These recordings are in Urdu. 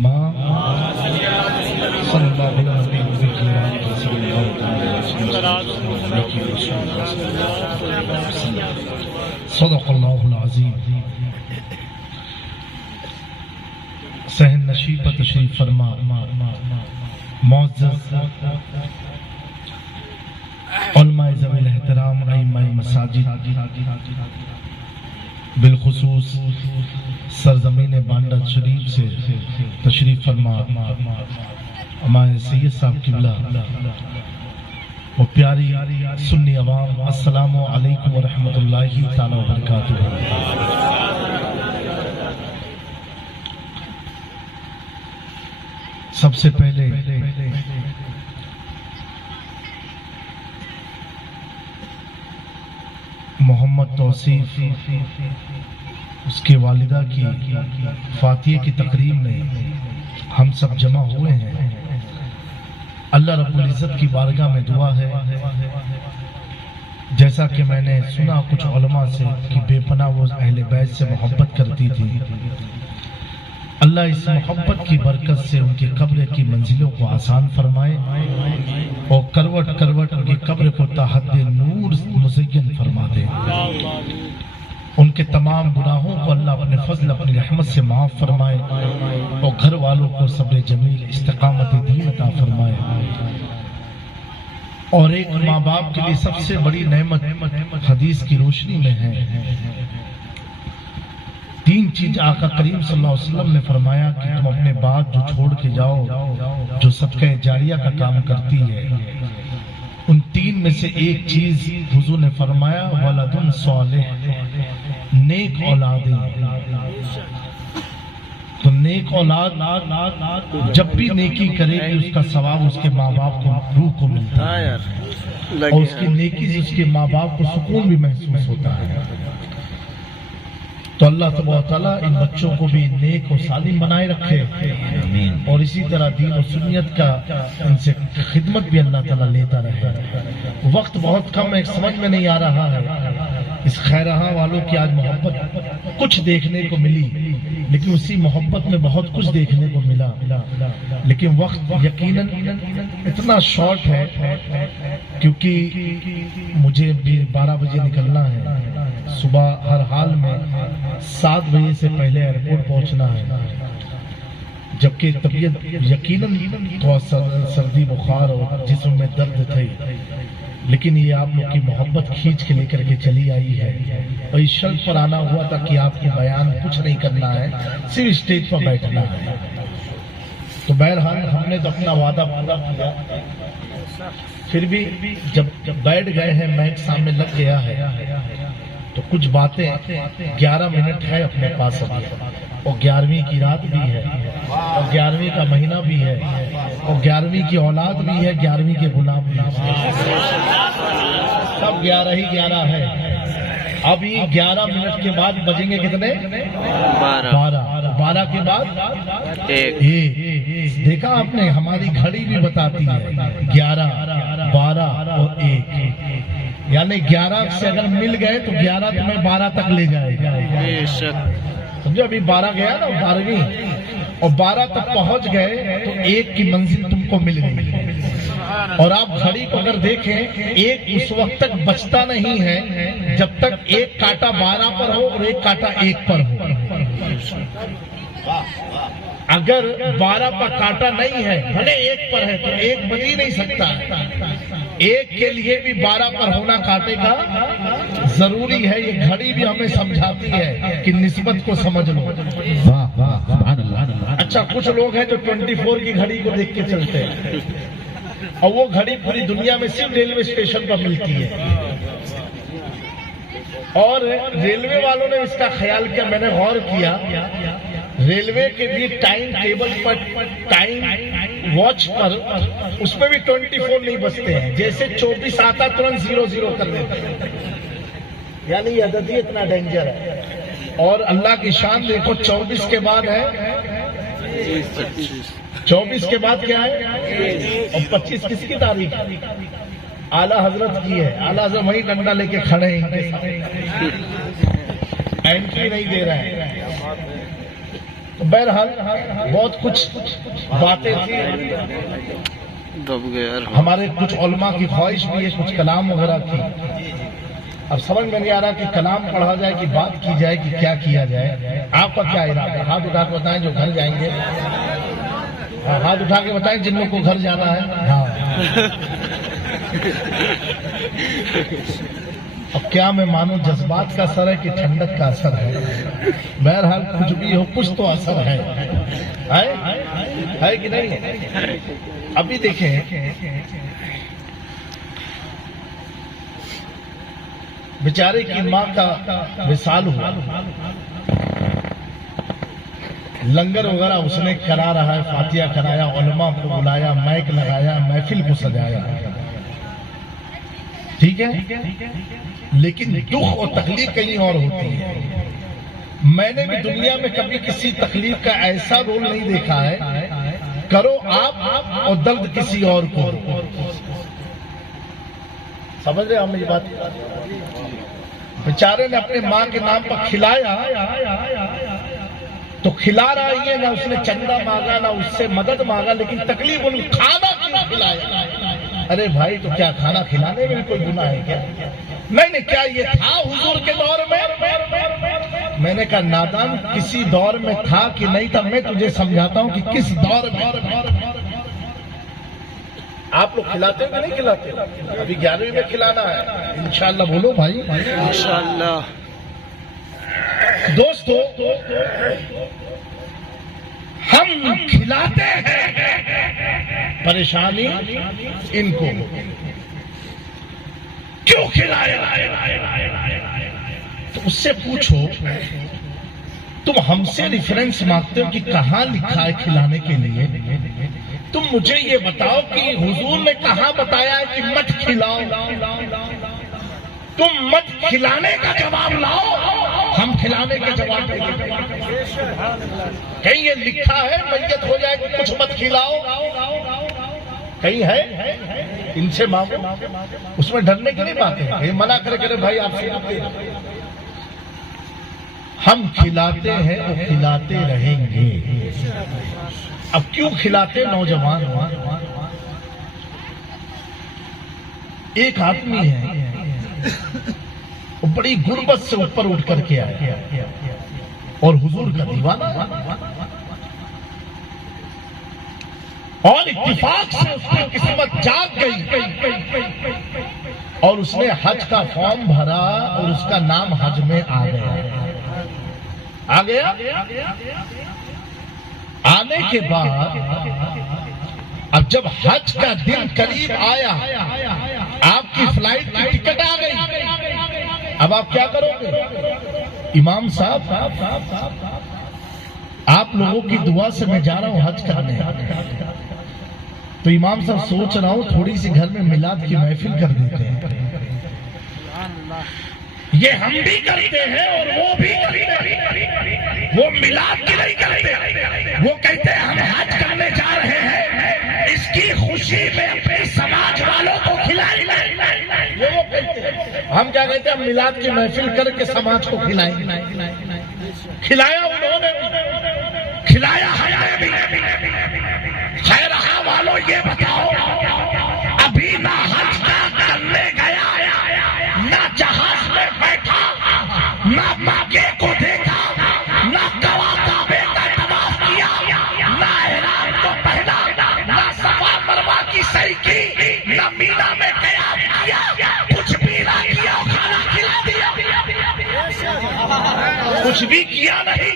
الإمام صلی اللہ علیہ وسلم صدق اللہ العظیم۔ صحن نشیب پر تشریف فرما معزز علماء ذوی الاحترام ائمہ مساجد، بالخصوص سرزمین بانڈا شریف سے تشریف فرما ہمارے سید صاحب قبلہ اور پیاری سنی عوام، السلام علیکم ورحمۃ اللہ تعالی وبرکاتہ۔ سب سے پہلے محمد توصیف اس کے والدہ کی فاتحہ کی تقریب میں ہم سب جمع ہوئے ہیں۔ اللہ رب العزت کی بارگاہ میں دعا ہے، جیسا کہ میں نے سنا کچھ علماء سے کہ بے پناہ وہ اہل بیت سے محبت کرتی تھی، اللہ اس محبت کی برکت سے ان کی قبر کی منزلوں کو آسان فرمائے اور کروٹ کروٹ ان کی قبر کو تحت نور مزین فرما دے۔ ان کے تمام گناہوں کو اللہ اپنے فضل اپنی رحمت سے معاف فرمائے اور گھر والوں کو صبر جمیل استقامت دین عطا فرمائے۔ اور ایک ماں باپ کے لیے سب سے بڑی نعمت حدیث کی روشنی میں ہے، تین چیز آقا کریم صلی اللہ علیہ وسلم نے فرمایا کہ تم اپنے بعد جو چھوڑ کے جاؤ جو صدقہ جاریہ کا کام کرتی ہے، ان تین میں سے ایک چیز حضور نے فرمایا ولد صالح، نیک اولادیں۔ تو نیک اولاد جب بھی نیکی کرے گی اس کا ثواب اس کے ماں باپ کو روح کو ملتا ہے، اور اس کی نیکی سے اس کے ماں باپ کو سکون بھی محسوس ہوتا ہے۔ تو اللہ تبارک و تعالیٰ ان بچوں کو بھی نیک و سالم بنائے رکھے، اور اسی طرح دین و سنت کا ان سے خدمت بھی اللہ تعالیٰ لیتا رہے۔ وقت بہت کم ہے، سمجھ میں نہیں آ رہا ہے، اس خیرہاں والوں کی آج محبت کچھ دیکھنے کو ملی، لیکن اسی محبت میں بہت کچھ دیکھنے کو ملا، لیکن وقت یقیناً اتنا شارٹ ہے کیونکہ مجھے بھی 12 بجے نکلنا ہے، صبح ہر حال میں 7 بجے سے پہلے ایئرپورٹ پہنچنا ہے، جبکہ طبیعت یقیناً تھوڑا سردی بخار اور جسم میں درد تھے، لیکن یہ آپ لوگ کی محبت کھینچ کے لے کر کے چلی آئی ہے۔ اور اس شرط پر آنا ہوا تھا کہ آپ کو بیان کچھ نہیں کرنا ہے، صرف اسٹیج پر بیٹھنا ہے۔ تو بہرحال ہم نے تو اپنا وعدہ پورا کیا، پھر بھی جب بیٹھ گئے ہیں مائک سامنے لگ گیا ہے تو کچھ باتیں 11 منٹ ہے اپنے پاس ابھی، اور 11ویں کی رات بھی ہے، اور 11ویں کا مہینہ بھی ہے، اور 11ویں کی اولاد بھی ہے، 11ویں کے غلام بھی ہے، سب 11 ہی 11 ہے۔ اب یہ 11 منٹ کے بعد بجیں گے کتنے؟ 12 کے بعد 1۔ دیکھا آپ نے، ہماری گھڑی بھی بتاتی ہے 11 12 اور 1، یعنی 11 سے اگر مل گئے تو 11 تمہیں 12 تک لے جائے گا۔ سمجھو ابھی 12 گیا نا 12ویں، اور 12 تک پہنچ گئے تو 1 کی منزل تم کو مل گئی۔ اور آپ گھڑی کو اگر دیکھیں، 1 اس وقت تک بچتا نہیں ہے جب تک 1 کانٹا 12 پر ہو اور 1 کانٹا 1 پر ہو۔ اگر 12 پر کانٹا نہیں ہے، بھلے 1 پر ہے تو 1 بج ہی نہیں سکتا۔ 1 کے لیے بھی 12 پر ہونا کانٹے کا ضروری ہے۔ یہ گھڑی بھی ہمیں سمجھاتی ہے کہ نسبت کو سمجھ لو۔ اچھا، کچھ لوگ ہیں جو 24 کی گھڑی کو دیکھ کے چلتے ہیں، اور وہ گھڑی پوری دنیا میں صرف ریلوے اسٹیشن پر ملتی ہے، اور ریلوے والوں نے اس کا خیال کیا، میں نے غور کیا، ریلوے کے بھی ٹائم ٹیبل پر ٹائم واچ پر اس میں بھی 24 نہیں بجتے ہیں، جیسے 24 آتا ترنت 00 کر دیتے ہیں، یعنی یہ عدد ہی اتنا ڈینجر ہے۔ اور اللہ کی شان دیکھو، 24 کے بعد ہے 24 کے بعد کیا ہے، اور 25 کس کی تاریخ؟ اعلیٰ حضرت کی ہے۔ اعلیٰ حضرت وہی ڈنڈا لے کے کھڑے ہیں، اینٹری نہیں دے رہے ہیں۔ بہرحال بہت کچھ باتیں تھی، ہمارے کچھ علماء کی خواہش بھی ہے کچھ کلام وغیرہ کی. اب سمجھ میں نہیں آ رہا کہ کلام پڑھا جائے کہ بات کی جائے کہ کیا کیا جائے. آپ کا کیا ارادہ ہے؟ ہاتھ اٹھا کے بتائیں جو گھر جائیں گے. ہاتھ اٹھا کے بتائیں جن لوگوں کو گھر جانا ہے. ہاں اب کیا میں مانوں جذبات کا اثر ہے کہ ٹھنڈک کا اثر ہے؟ بہرحال کچھ بھی ہو کچھ تو اثر ہے کہ نہیں؟ ابھی دیکھیں بیچارے کی ماں کا وصال ہوا، لنگر وغیرہ اس نے کرا رہا ہے، فاتحہ کرایا، علماء کو بلایا، مائک لگایا، محفل کو سجایا، ٹھیک ہے. لیکن دکھ اور تکلیف کہیں اور ہوتی ہے. میں نے بھی دنیا میں کبھی کسی تکلیف کا ایسا رول نہیں دیکھا ہے کرو آپ اور درد کسی اور کو. سمجھ رہے ہم یہ بات؟ بیچارے نے اپنے ماں کے نام پر کھلایا تو کھلا رہا ہی ہے، نہ اس نے چندہ مانگا نہ اس سے مدد مانگا، لیکن تکلیف ان کھانا کیوں کھلایا؟ ارے بھائی تو کیا کھانا کھلانے میں بھی کوئی گناہ ہے کیا؟ نہیں کیا یہ تھا حضور کے دور میں؟ میں نے کہا نادان کسی دور میں تھا کہ نہیں تھا، میں تجھے سمجھاتا ہوں کہ کس دور میں. آپ لوگ کھلاتے ہیں کہ نہیں کھلاتے؟ ابھی 11ویں میں کھلانا ہے انشاءاللہ. بولو بھائی انشاءاللہ. دوستو ہم کھلاتے ہیں، پریشانی ان کو کیوں کھلایا؟ تو اس سے پوچھو تم ہم سے ریفرنس مانگتے ہو کہ کہاں لکھا ہے کھلانے کے لیے؟ تم مجھے یہ بتاؤ کہ حضور نے کہاں بتایا ہے کہ مت کھلاؤ؟ تم مت کھلانے کا جواب لاؤ، ہم کھلانے کا جواب دیں گے. کہیں یہ لکھا ہے میت ہو جائے کہ کچھ مت کھلاؤ؟ کہیں ہے؟ ان سے مانگو. اس میں ڈرنے کی نہیں بات ہے، یہ منع کرے بھائی آپ سے. ہم کھلاتے ہیں اور کھلاتے رہیں گے. اب کیوں کھلاتے نوجوان؟ ایک آدمی ہے وہ بڑی غربت سے اوپر اٹھ کر کے آیا اور حضور کا دیوانہ، اور اتفاق سے اس کی قسمت جاگ گئی اور اس نے حج کا فارم بھرا اور اس کا نام حج میں آ گیا. آنے کے بعد اب جب حج کا دن قریب آیا، آپ کی فلائٹ کی ٹکٹ آ گئی، اب آپ کیا کرو گے؟ امام صاحب آپ لوگوں کی دعا سے میں جا رہا ہوں حج کرنے. تو امام صاحب سوچ رہا ہوں تھوڑی سی گھر میں میلاد کی محفل کر دیتے ہیں. یہ ہم بھی کرتے ہیں اور وہ بھی کرتے ہیں. وہ میلاد کی نہیں کرتے، وہ کہتے ہیں ہم حج کرنے جا رہے ہیں، اس کی خوشی میں اپنے سماج والوں کو کھلائیں گے. وہ کہتے ہیں. ہم کیا کہتے ہیں؟ ہم میلاد کی محفل کر کے سماج کو کھلائیں گے. کھلایا انہوں نے، کھلایا ہے بھی. خیر والوں یہ بتاؤ ابھی نہ حج کا کرنے گیا، نہ جہاز میں بیٹھا، نہ مکے کو دیکھا، نہ کعبے کا طواف کیا، نہ احرام کو پہنا، نہ صفا مروہ کی سعی کی، نہ مینا میں قیام کیا، کچھ بھی نہ کیا، کھانا کھلا دیا، کچھ بھی کیا نہیں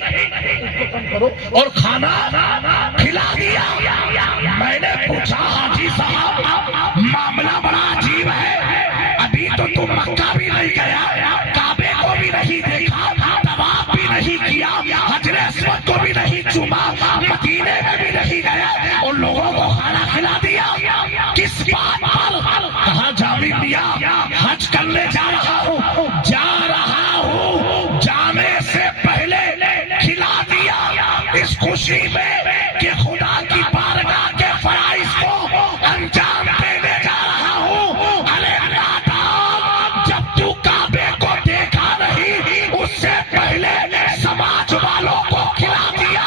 اور کھانا کھلا دیا. میں نے پوچھا حاجی صاحب معاملہ بڑا عجیب ہے، ابھی تو تم مکہ بھی نہیں گیا، کعبے کو بھی نہیں دیکھا، طواف بھی نہیں کیا، حجر اسود کو بھی نہیں چوما، مدینے میں بھی نہیں گیا اور لوگوں کو کھانا کھلا دیا. کس بات پر؟ کہا جابر میاں حج کرنے جا رہا ہوں، جانے سے پہلے کھلا دیا اس خوشی میں کہ خدا کی بارگاہ کے فرائض کو انجام دینے جا رہا ہوں. ارے نادان، جب تو کعبے کو دیکھا نہیں اس سے پہلے سماج والوں کو کھلا دیا،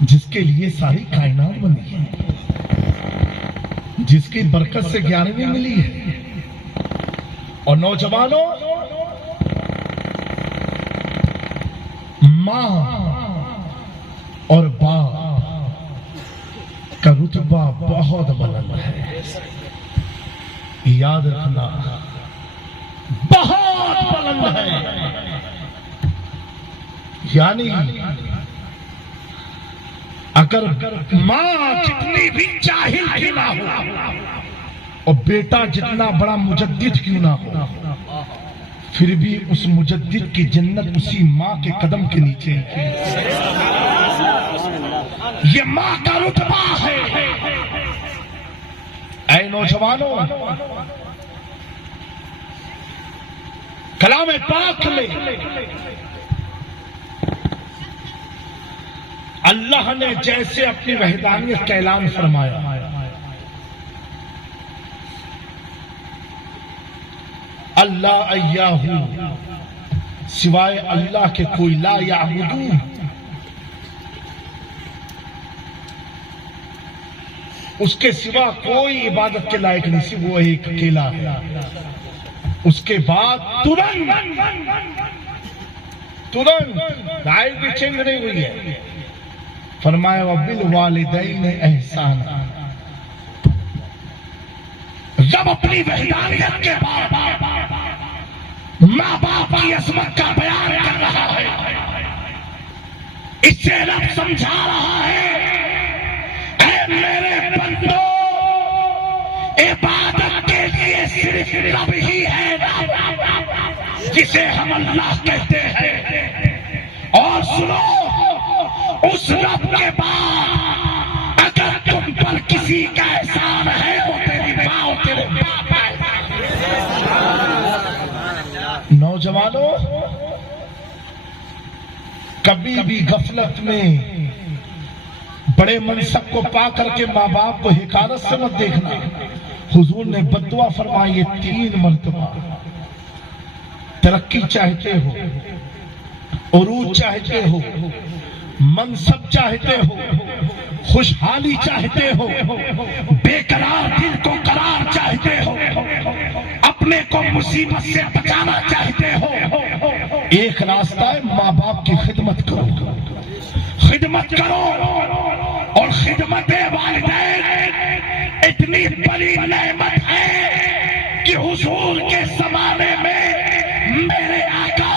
جس کے لیے ساری کائنات بنی ہے، جس کی برکت سے 11ویں ملی ہے۔ اور نوجوانوں، ماں اور باپ کا رتبہ بہت بلند ہے، یاد رکھنا، بہت بلند ہے۔ یعنی اگر ماں جتنی بھی جاہل کیوں نہ ہو اور بیٹا جتنا بڑا مجدد کیوں نہ ہو، پھر بھی اس مجدد کی جنت اسی ماں کے قدم کے نیچے ہے۔ یہ ماں کا رتبہ ہے۔ اے نوجوانوں، کلام پاک میں اللہ نے جیسے اپنی وحدانیت کا اعلان فرمایا، اللہ ایاہو، سوائے اللہ کے کوئی لا یعبدون، اس کے سوا کوئی عبادت کے لائق نہیں، صرف وہ ایک اکیلا ہے۔ اس کے بعد ترنت لائف بھی چینج نہیں ہوئی ہے، فرمایا وبالوالدین احسانا۔ جب اپنی وحدانیت کے بعد ماں باپ کی عظمت کا بیان کر رہا ہے، اس سے رب سمجھا رہا ہے، اے میرے بندو، عبادت کے لیے صرف رب ہی ہے جسے ہم اللہ کہتے ہیں۔ اور سنو، اس رب کے بعد اگر تم پر کسی کا احسان ہے، وہ تیری ماں اور تیرے باپ ہے۔ نوجوانوں، کبھی بھی غفلت میں بڑے منصب کو پا کر کے ماں باپ کو حقارت سے مت دیکھنا۔ حضور نے بددعا فرمائی ہے 3 مرتبہ۔ ترقی چاہتے ہو، عروج چاہتے ہو، منصب چاہتے ہو، خوشحالی چاہتے ہو، بے قرار دل کو قرار چاہتے ہو، اپنے کو مصیبت سے بچانا چاہتے ہو، ایک راستہ ہے، ماں باپ کی خدمت کرو، خدمت کرو۔ اور خدمت والدین اتنی بڑی نعمت ہے کہ حضور کے زمانے میں میرے آقا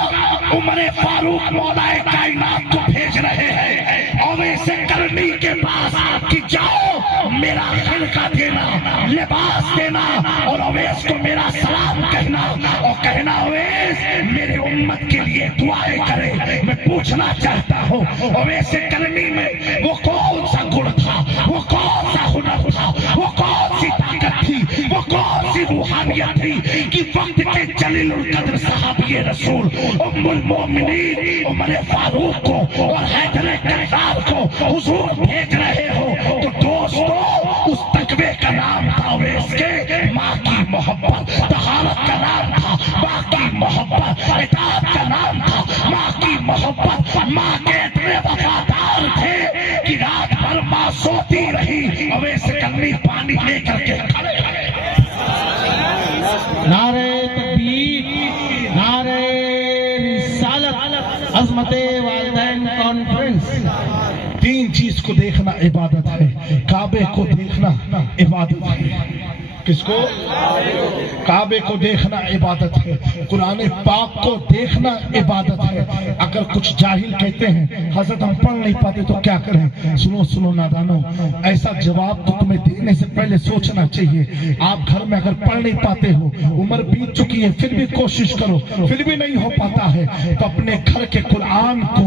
عمر فاروق مولا کائنات کو بھیج رہے ہیں اویس کرنی کے پاس کہ جاؤ میرا خلقہ دینا، لباس دینا، اور اویس کو میرا سلام کہنا، اور کہنا اویس میرے امت کے لیے دعائیں کرے۔ میں پوچھنا چاہتا ہوں، اویس کرنی میں وہ کون سا گڑ تھا، وہ کون سا ہنر تھا، وہ کون سی طاقت تھی، وہ کون سی روحانیت تھی کہ وقت کے جلیل القدر صحابی رسول ام المومنین عمر فاروق کو اور حیدر کرار کو حضور بھیج رہے ہو؟ تو دوستو، اس تقوی کا نام تھا اویس کے ماں کی محبت، طہارت کا نام تھا ماں کی محبت، اطاعت کا نام تھا ماں کی محبت۔ ماں کے اتنے وفادار تھے کہ رات بھر ماں سوتی رہی، اویس کرنی پانی لے کر کے کھڑے ہیں۔ نعرہ تکبیر، نعرہ رسالت، عظمت والدین کانفرنس۔ 3 چیز کو دیکھنا عبادت ہے، کعبے کو دیکھنا عبادت ہے۔ کس کو؟ کعبے کو دیکھنا عبادت ہے، قرآن پاک کو دیکھنا عبادت ہے۔ اگر کچھ جاہل کہتے ہیں حضرت ہم پڑھ نہیں پاتے تو کیا کریں؟ سنو نادانو، ایسا جواب تو تمہیں دینے سے پہلے سوچنا چاہیے۔ آپ گھر میں اگر پڑھ نہیں پاتے ہو، عمر بیت چکی ہے، پھر بھی کوشش کرو، پھر بھی نہیں ہو پاتا ہے تو اپنے گھر کے قرآن کو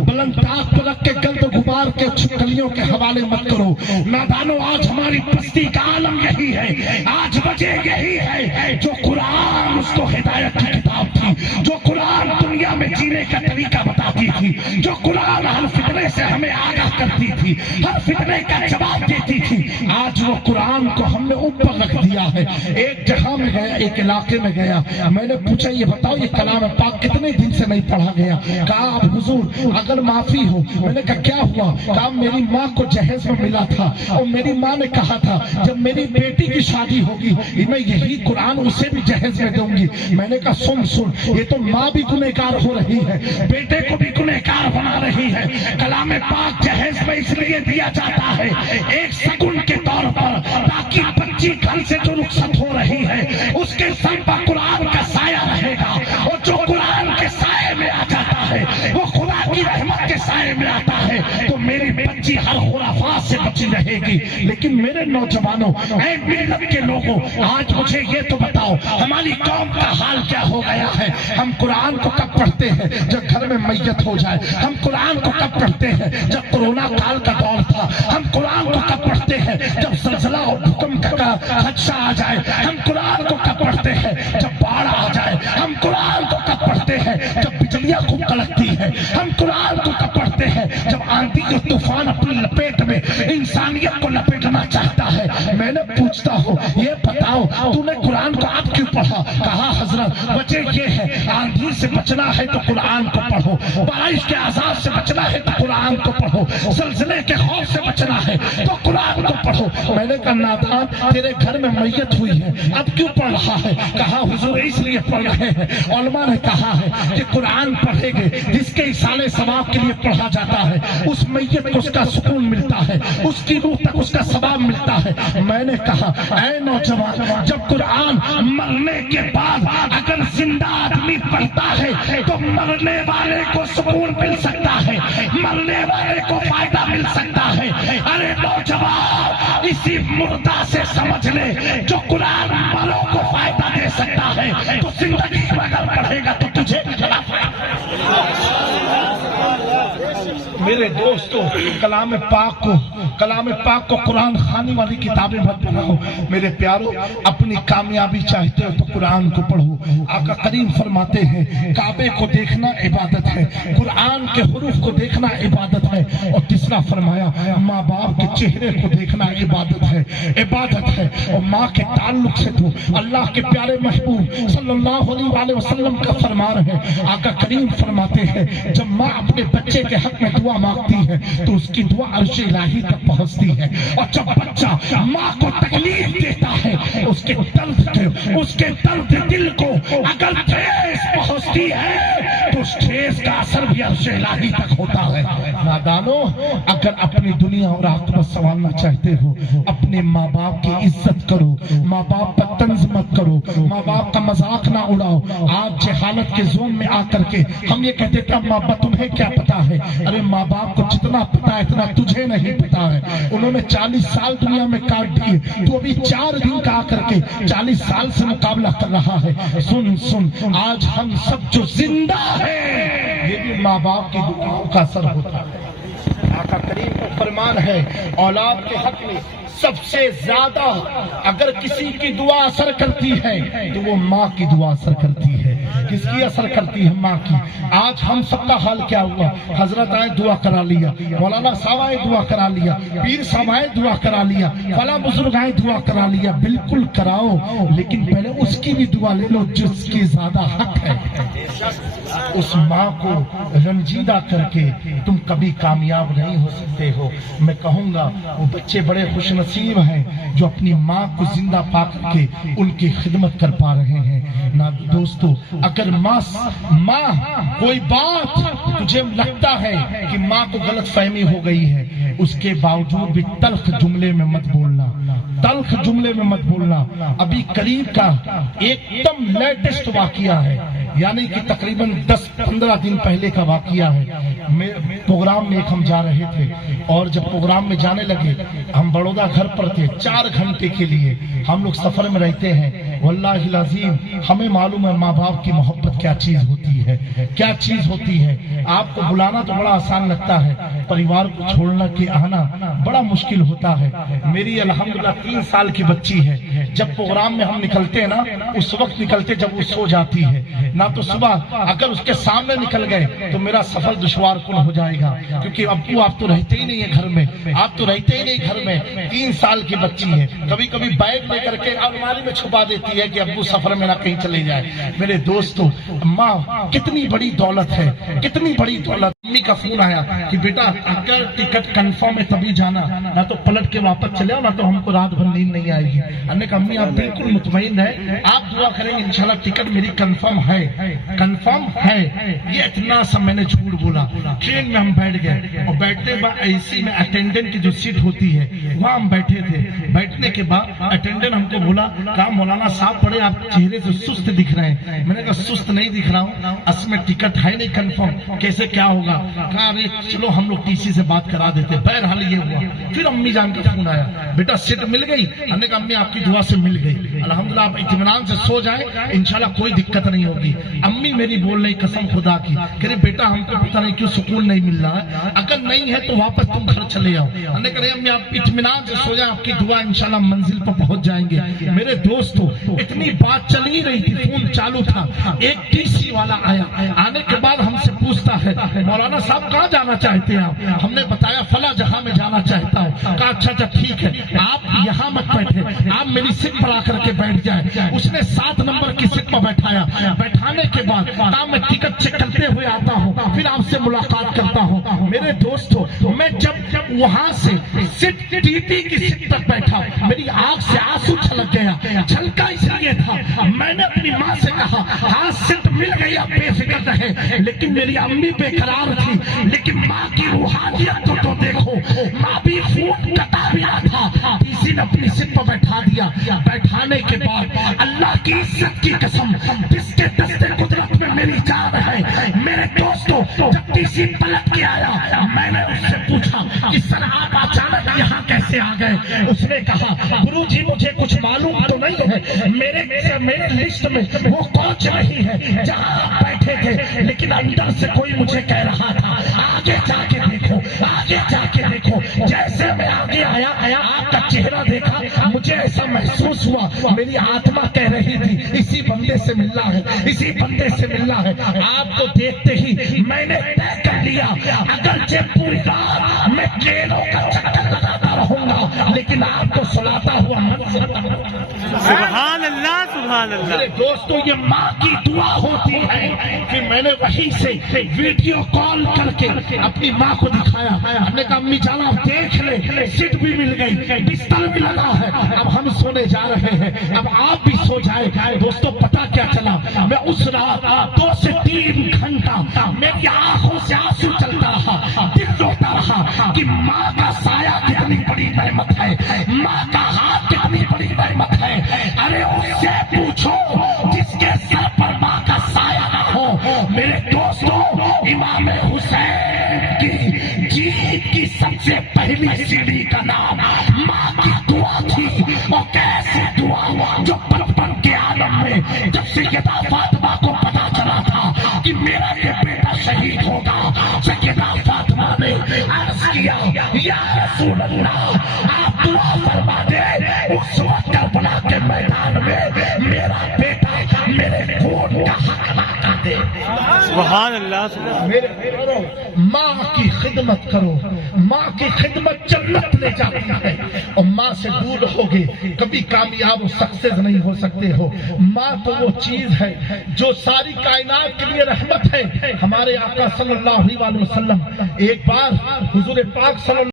بلند طاق پر رکھ کے گرد و غبار کے چھٹکلیوں کے حوالے مت کرو۔ نادانو، آج ہماری بستی کا عالم یہی ہے، آج وجہ یہی ہے، جو قرآن اس کو ہدایت کی کتاب تھی، جو قرآن دنیا میں جینے کا طریقہ بتاتی تھی، جو قرآن ہر فتنے سے ہمیں آگاہ کرتی تھی، ہر فتنے کا جواب دیتی تھی، آج وہ قرآن کو ہم نے اوپر رکھ دیا ہے۔ ایک جگہ میں گیا، ایک علاقے میں گیا، میں نے پوچھا یہ بتاؤ یہ کلام پاک کتنے دن سے نہیں پڑھا گیا؟ کہا اب حضور اگر معافی ہو۔ میں نے کہا کیا ہوا؟ کہا میری ماں کو جہیز میں ملا تھا اور میری ماں نے کہا تھا جب میری بیٹی کی شادی ہوگی میں یہی قرآن اسے بھی جہیز میں دوں گی۔ میں نے کہا سن یہ تو ماں بھی گنہگار ہو رہی ہے، بیٹے کو بھی گنہگار بنا رہی ہے۔ کلام پاک جہیز میں اس لیے دیا جاتا ہے ایک سکون کے طور پر، تاکہ بچی گھر سے جو رخصت ہو رہی ہے اس کے سر پر قرآن کا سایہ رہے گا، اور جو قرآن کے سائے میں آ جاتا ہے وہ خدا کی رحمت کے سائے میں آتا ہے، تو میری بچی ہر خرافات سے بچی رہے گی۔ لیکن میرے نوجوانوں، اے ملت کے لوگوں، آج مجھے یہ تو بتاؤ ہماری قوم کا حال کیا ہو گیا ہے؟ ہم قرآن کو کب پڑھتے ہیں؟ جب گھر میں میت ہو جائے۔ ہم قرآن کو کب پڑھتے ہیں؟ جب کورونا کال کا دور تھا۔ ہم قرآن کو کب پڑھتے ہیں؟ جب زلزلہ اور بھوکمپ کا خدشہ آ جائے۔ ہم قرآن کو کب پڑھتے ہیں؟ جب باڑھ آ جائے۔ ہم قرآن کو کب پڑھتے ہیں؟ جب بجلیاں خوب کڑکتی ہے۔ ہم قرآن کو کب پڑھتے ہیں؟ جب آندھی اور طوفان اپنی لپیٹ میں انسانیت کو لپیٹنا چاہتا ہے۔ میں نے پوچھتا ہوں یہ بتاؤ تو نے قرآن کو اب کیوں پڑھا؟ کہا حضرت وجہ یہ ہے آندھی سے بچنا ہے تو قرآن کو پڑھو، بارش کے عذاب سے بچنا ہے تو قرآن کو پڑھو، زلزلے کے خوف سے بچنا ہے تو قرآن کو پڑھو۔ میں نے کہا نادان تیرے گھر میں میت ہوئی ہے اب کیوں پڑھ رہا ہے؟ کہا حضور اس لیے پڑھ رہے ہیں، علماء نے کہا ہے کہ قرآن پڑھے گے جس کے ایصال ثواب کے لیے پڑھا جاتا ہے اس میت کو اس کا سکون ملتا ہے، اس کی روح تک اس کا ثواب ملتا ہے۔ میں نے کہا اے نوجوان، جب قرآن مرنے کے بعد اگر زندہ آدمی پڑھتا ہے تو مرنے والے کو سکون مل سکتا ہے، مرنے والے کو فائدہ مل سکتا ہے۔ ارے نوجوان اسی مردہ سے سمجھ لے جو قرآن والوں کو فائدہ دے سکتا ہے تو زندگی میں اگر پڑھے گا تو تجھے بھی بڑا فائدہ۔ میرے دوستو کلام پاک کو قرآن خوانی والی کتابیں مت پڑھو۔ میرے پیارو اپنی کامیابی چاہتے ہو تو قرآن کو پڑھو۔ آقا کریم فرماتے ہیں کعبے کو دیکھنا عبادت ہے، قرآن کے حروف کو دیکھنا عبادت ہے، اور تیسرا فرمایا ماں باپ کے چہرے کو دیکھنا عبادت ہے۔ اور ماں کے تعلق سے تو اللہ کے پیارے محبوب صلی اللہ علیہ وسلم کا فرمان ہے۔ آقا کریم فرماتے ہیں جب ماں اپنے بچے کے حق میں دعا مانگتی ہے تو اس کی دعا عرش الہی تک پہنچتی ہے، اور جب بچہ ماں کو تکلیف دیتا ہے اس کے درد دل کو اگر ٹھیس پہنچتی ہے تو اس ٹھیس کا اثر بھی عرش الہی تک ہوتا ہے۔ نادانو اگر اپنی دنیا اور آخرت سنوارنا چاہتے ہو اپنے ماں باپ کی عزت کرو، ماں باپ پر طنز مت کرو، ماں باپ کا مذاق نہ اڑاؤ۔ آج جہالت کے زون میں آ کر کے ہم یہ کہتے تھے ماں باپ تمہیں کیا پتا ہے؟ ارے ماں باپ کو جتنا پتا ہے اتنا تجھے نہیں پتا ہے۔ انہوں نے 40 سال دنیا میں کاٹ دیے، تو ابھی 4 دن کا آ کر کے 40 سال سے مقابلہ کر رہا ہے۔ سن آج ہم سب جو زندہ ہیں یہ بھی ماں باپ کی دعاؤں کا اثر ہوتا ہے۔ آقا کریم کا فرمان ہے اولاد کے حق میں سب سے زیادہ اگر کسی کی دعا اثر کرتی ہے تو وہ ماں کی دعا اثر کرتی ہے۔ کس کی اثر کرتی ہے؟ ماں کی۔ آج ہم سب کا حال کیا ہوا؟ حضرت آئے دعا کرا لیا، مولانا صاحب آئے دعا کرا لیا، پیر صاحب آئے دعا کرا لیا، فلاں بزرگ آئے دعا کرا لیا۔ بالکل کراؤ، لیکن پہلے اس کی بھی دعا لے لو جس کی زیادہ حق ہے۔ اس ماں کو رنجیدہ کر کے تم کبھی کامیاب نہیں ہو سکتے ہو۔ میں کہوں گا وہ بچے بڑے خوش نصیب ہیں جو اپنی ماں کو زندہ پا کر کے ان کی خدمت کر پا رہے ہیں۔ دوستو اگر ماں کوئی بات تجھے لگتا ہے کہ ماں کو غلط فہمی ہو گئی ہے اس کے باوجود بھی تلخ جملے میں مت بولنا، تلخ جملے میں مت بولنا۔ ابھی قریب کا ایک دم لیٹسٹ واقعہ ہے، یعنی کہ تقریباً 10-15 دن پہلے کا واقعہ ہے۔ پروگرام میں ایک ہم جا رہے تھے اور جب پروگرام میں جانے لگے ہم بڑودہ گھر پر تھے 4 گھنٹے کے لیے، ہم لوگ سفر میں رہتے ہیں واللہ العظیم ہمیں معلوم ہے ماں باپ کی محبت کیا چیز ہوتی ہے، کیا چیز ہوتی ہے۔ آپ کو بلانا تو بڑا آسان لگتا ہے، پریوار کو چھوڑنا کے آنا بڑا مشکل ہوتا ہے۔ میری الحمدللہ 3 سال کی بچی ہے، جب پروگرام میں ہم نکلتے ہیں نا اس وقت نکلتے جب وہ سو جاتی ہے، نہ تو صبح اگر اس کے سامنے نکل گئے تو میرا سفر دشوار کن ہو جائے گا، کیونکہ ابو آپ تو رہتے ہی نہیں ہے گھر میں، آپ تو رہتے ہی نہیں گھر میں۔ 3 سال کی بچی ہے، کبھی کبھی بیگ لے کر کے الماری میں چھپا دیتی ہے کہ ابو سفر میں نہ کہیں چلے جائے۔ میرے دوستو، ماں کتنی بڑی دولت ہے، کتنی بڑی دولت۔ امی کا فون آیا کہ بیٹا اگر ٹکٹ کنفرم ہے تبھی جانا، نہ تو پلٹ کے واپس چلے آؤ، نہ تو ہم کو رات بھر نیند نہیں آئے گی۔ ہم نے کہا امی آپ بالکل مطمئن رہے، آپ دعا کریں گے انشاءاللہ ٹکٹ میری کنفرم ہے، کنفرم ہے۔ یہ اتنا سا میں نے جھوٹ بولا۔ ٹرین میں ہم بیٹھ گئے اور بیٹھنے بعد اے میں اٹینڈنٹ کی جو سیٹ ہوتی ہے وہاں ہم بیٹھے تھے۔ بیٹھنے کے بعد اٹینڈنٹ ہم کو بولا کہا مولانا صاحب بڑے آپ چہرے سے سست دکھ رہے ہیں۔ میں نے کہا سست نہیں دکھ رہا ہوں، اصل میں ٹکٹ ہے نہیں کنفرم، کیسے کیا ہوگا؟ کہا ارے چلو ہم لوگ ٹی سی سے بات کرا دیتے۔ بہرحال یہ ہوا۔ پھر امی جان کا فون آیا، بیٹا سیٹ مل گئی؟ ہم نے کہا امی آپ کی دعا سے مل گئی، الحمدللہ آپ اطمینان سے سو جائیں، انشاءاللہ کوئی دقت نہیں ہوگی۔ امی میری بول رہی قسم خدا کی، کہہ رہے بیٹا ہم کو پتہ نہیں کیوں سکون نہیں مل رہا ہے، اگر نہیں ہے تو واپس تم گھر چلے آؤ۔ ہم نے کہا امی آپ اطمینان سے سو جائیں، آپ کی دعا انشاءاللہ منزل پر پہنچ جائیں گے۔ میرے دوستو اتنی بات چل ہی رہی تھی، فون چالو تھا، ایک ٹی سی والا آیا، آنے کے بعد ہم سے پوچھتا ہے مولانا صاحب کہاں جانا چاہتے ہیں آپ؟ ہم نے بتایا فلاں جگہ میں جانا چاہتا ہوں۔ کہا اچھا اچھا ٹھیک ہے، آپ یہاں مت بیٹھے، آپ میری سیٹ پر آ کر کے بیٹھ جائیں۔ اس نے 7 نمبر کی سیٹ پر بیٹھایا، بیٹھانے کے بعد کہا میں ٹکٹ چیک کرتے ہوئے آتا ہوں، پھر آپ سے ملاقات کرتا ہوں۔ میرے دوستو میں جب وہاں سے سیٹ ٹی ٹی کی سیٹ پر بیٹھا، میری آنکھ سے آنسو چھلک گیا۔ چھلکا اس لیے تھا، میں نے اپنی ماں سے کہا ہاں سیٹ مل گئی آپ بے فکر رہے، لیکن میری امی بے قرار تھی، لیکن ماں کی روحانیت کو تو دیکھو، ماں بھی خون کٹا رہا تھا، کسی نے اپنی سیٹ پر بیٹھا دیا۔ بیٹھانے کے بعد اللہ کی عزت کی قسم جس کے دستے قدرت میں میری جان ہے، میرے دوستو جب کسی پلٹ کے آیا میں نے اس سے پوچھا کہ سر آپ اچانک یہاں کیسے آ گئے؟ اس نے کہا گرو جی مجھے کچھ معلوم تو نہیں ہے، میرے لسٹ میں وہ کوچ نہیں ہے جہاں آپ بیٹھے تھے، لیکن اندر سے کوئی مجھے کہہ رہا تھا آگے جا کے دیکھو، آگے جا کے دیکھو۔ جیسے میں آگے آیا آپ کا چہرہ دیکھا، مجھے ایسا محسوس ہوا میری آتما کہہ رہی تھی اسی بندے سے ملنا ہے، اسی بندے سے ملنا ہے۔ آپ کو دیکھتے ہی میں نے طے کر لیا اگرچہ پوری رات میں ٹرینوں کا چکر لگاتا رہوں گا، لیکن آپ کو سلاتا ہوا منظر۔ سبحان اللہ سبحان اللہ۔ میرے دوستو یہ ماں کی دعا ہوتی ہے کہ میں نے وہیں سے ویڈیو کال کر کے اپنی ماں کو دکھایا۔ ہم نے کہا امی جان آپ دیکھ لیں، سیٹ بھی مل گئی، بستر بھی لگا ہے، اب ہم سونے جا رہے ہیں، اب آپ بھی سو جائے۔ دوستو پتہ کیا چلا، میں اس رات 2 سے 3 گھنٹہ میری آنکھوں سے آنسو چلتا رہا، دل روتا رہا کہ ماں کا سایہ کتنی بڑی نعمت ہے، ماں کا ہاتھ کتنی بڑی نعمت ہے۔ ارے اس سے پوچھو جس کے سر پر ماں کا سایہ نہ ہو۔ میرے دوستو امام حسین کی جیت کی سب سے پہلی سیڑھی کا نام ماں کی دعا تھی، اور کیسی دعا جو بچپن کے عالم میں جب سیدہ فاطمہ کو پتا چلا تھا کہ میرا یہ بیٹا شہید ہوگا، سیدہ فاطمہ نے عرض کیا یا رسول اللہ آپ دعا فرما دے اس وقت کربلا کے میدان میں میرا بیٹا میرے خون کا حق ادا کر دے۔ سبحان اللہ سبحان میرے ماں کی خدمت کرو، ماں کی خدمت جنت لے جاتی ہے، اور ماں سے دور رہوگے کبھی کامیاب و سکسیس نہیں ہو سکتے ہو۔ ماں تو وہ چیز ہے جو ساری کائنات کے لیے رحمت ہے۔ ہمارے آقا صلی اللہ علیہ وسلم ایک بار حضور پاک صلی اللہ